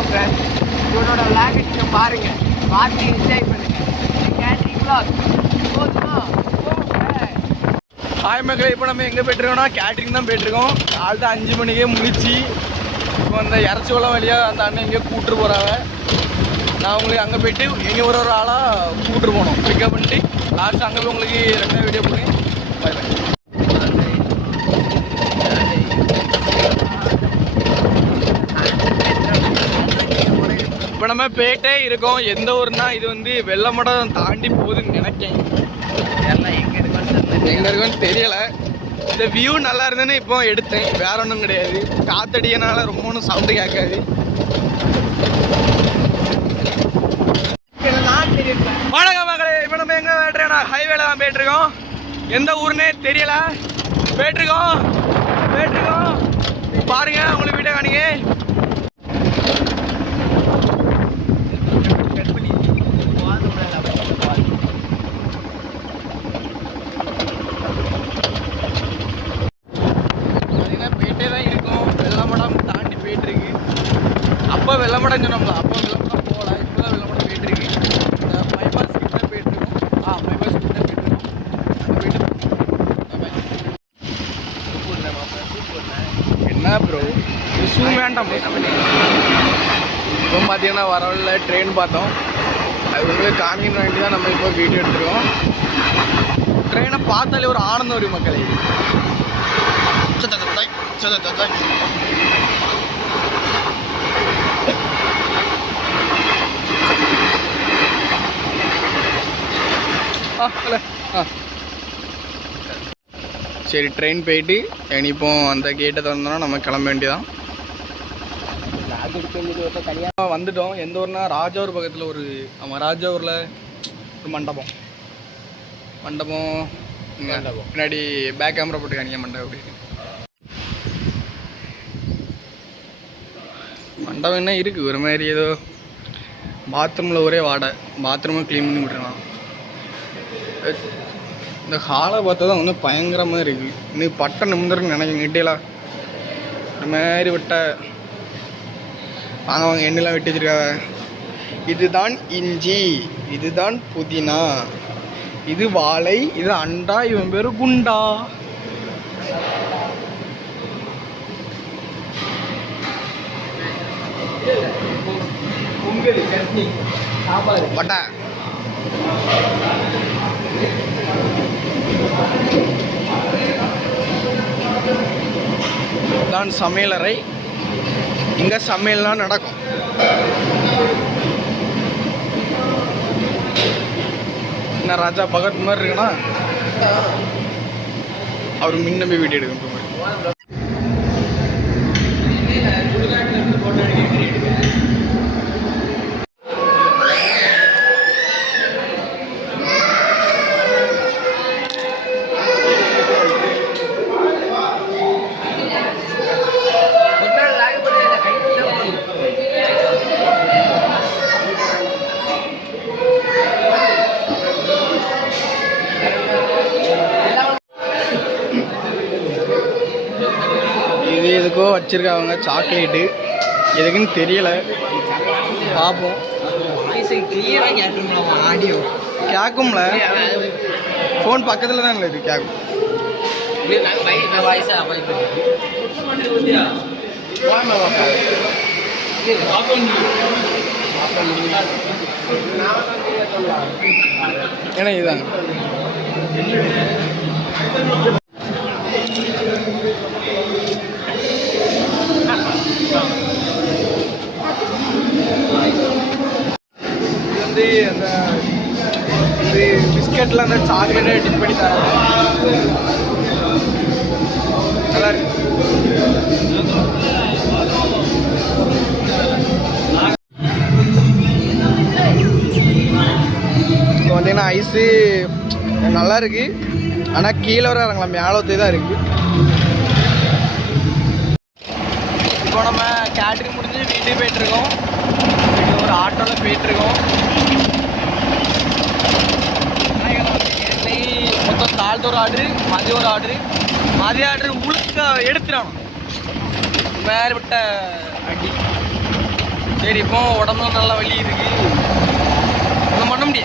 வணக்கம் ஃப்ரெண்ட்ஸ். இவனோட விளாகை நீங்கள் பாருங்கள், பார்த்து என்ஜாய் பண்ணுங்கள். கேட்ரிங் விளாக் போதுமா? ஹாய் மக்களே, இப்போ நம்ம எங்கே போய்ட்டுருக்கோம்னா கேட்ரிங் தான் போய்ட்டுருக்கோம். காலையில் 5 மணிக்கே முடிச்சு இப்போ அந்த இறச்சி குளம் வழியாக அந்த அண்ணன் எங்கேயோ கூப்பிட்டு போகிறாங்க. நான் உங்களுக்கு அங்கே போய்ட்டு இனி ஒரு ஆளாக கூப்பிட்டு போகணும். பிக்கப் பண்ணிட்டு லாஸ்ட்டு அங்கே போய் உங்களுக்கு 2 வீடியோ பண்ணி பை பை. இப்போ நம்ம போயிட்டே இருக்கோம். எந்த ஊர்னா இது வந்து வெள்ளமடம் தாண்டி போகுதுன்னு நினைக்கேன். எங்கே இருக்குன்னு தெரியலை. இந்த வியூ நல்லா இருந்ததுன்னு இப்போ எடுத்தேன், வேற ஒன்றும் கிடையாது. காத்தடியனால ரொம்ப ஒன்றும் சவுண்டு கேட்காது. வணக்கம் மகளே, இப்போ நம்ம எங்கே போய்ட்டுருக்கோம்? ஹைவேல தான் போய்ட்டுருக்கோம். எந்த ஊருன்னே தெரியல, போய்ட்டுருக்கோம் பாருங்க. உங்களுக்கு வீட்டை காணிங்க. அப்போ வெள்ளமடம் சொன்னோம்ல, அப்போ வெள்ளமடம் போகல. இப்போ தான் வெள்ளமடம் போயிட்டுருக்கு. இந்த பைபாஸ் கிட்ட போயிட்டுருக்கோம். பைபாஸ் கிட்ட போயிட்டுருக்கோம். என்ன ப்ரோ ஷூ வேண்டாம். இப்போ பார்த்தீங்கன்னா வரவழில ட்ரெயின் பார்த்தோம். அது உங்களுக்கு காமிக்கணும் வேண்டி தான் நம்ம இப்போ வீடியோ எடுத்துருக்கோம். ட்ரெயினை பார்த்தாலே ஒரு ஆனந்தம் வரும் மக்களே. சரி, ட்ரெயின் போயிட்டு இப்போ அந்த கேட்டை திறந்தோன்னா நம்ம கிளம்ப வேண்டியதான். வந்துட்டோம். எந்த ஊர்னா ராஜாவூர் பக்கத்தில் ஒரு ராஜாவூரில் ஒரு மண்டபம் பின்னாடி பேக் கேமரா போட்டு காணிக்க மண்டபம். அப்படி மண்டபம் என்ன இருக்குது, ஒரு மாதிரி ஏதோ பாத்ரூமில் ஒரே வாடை. பாத்ரூமை க்ளீன் பண்ணி விட்டுருலாம். இந்த ஹாலை பார்த்தா தான் வந்து பயங்கரமாக இருக்குது. இன்னைக்கு பட்டை நிமிந்துருன்னு நினைக்கிறேன். கிட்டேலாம் ஒரு மாதிரி விட்ட வாங்க எண்ணெலாம் வெட்டி வச்சிருக்காங்க. இதுதான் இஞ்சி, இதுதான் புதினா, இது வாழை, இது அண்டா, இவன் பேர் குண்டா. பட்டை தான் சமையலறை. இங்கே சமையல்லாம் நடக்கும். என்ன ராஜா பகத் மாதிரி இருக்குன்னா அவர் முன்னம்பி வீடியோ எடுக்கணும். எதுக்கோ வச்சிருக்காங்க சாக்லேட்டு, எதுக்குன்னு தெரியலை. பார்ப்போம். கேட்கும்ல, ஃபோன் பக்கத்தில் தான் இருக்குது. கேட்கும். ஏன்னா இதுதாங்க அந்த இது பிஸ்கட்டில் அந்த சாக்லேட்டை டிப் பண்ணி தராங்க. நல்லா இருக்கு. இப்போ பார்த்தீங்கன்னா ஐஸு நல்லா இருக்கு. ஆனால் கீழே வர இறங்கலாம், மேலத்தே தான் இருக்கு. இப்போ நம்ம கேட்ரிங் முடிஞ்சு வீட்டுக்கு போயிட்டுருக்கோம். ஒரு ஆட்டோவில் போயிட்டுருக்கோம். மொத்தம் தாழ்த்து ஒரு ஆர்டரு, மதிய ஆர்டரு முழுக்க எடுத்துடணும். மேலே விட்ட அடி சரி இப்போ உடம்புலாம் நல்லா வலி இருக்கு ஒன்றும் பண்ண முடியாது.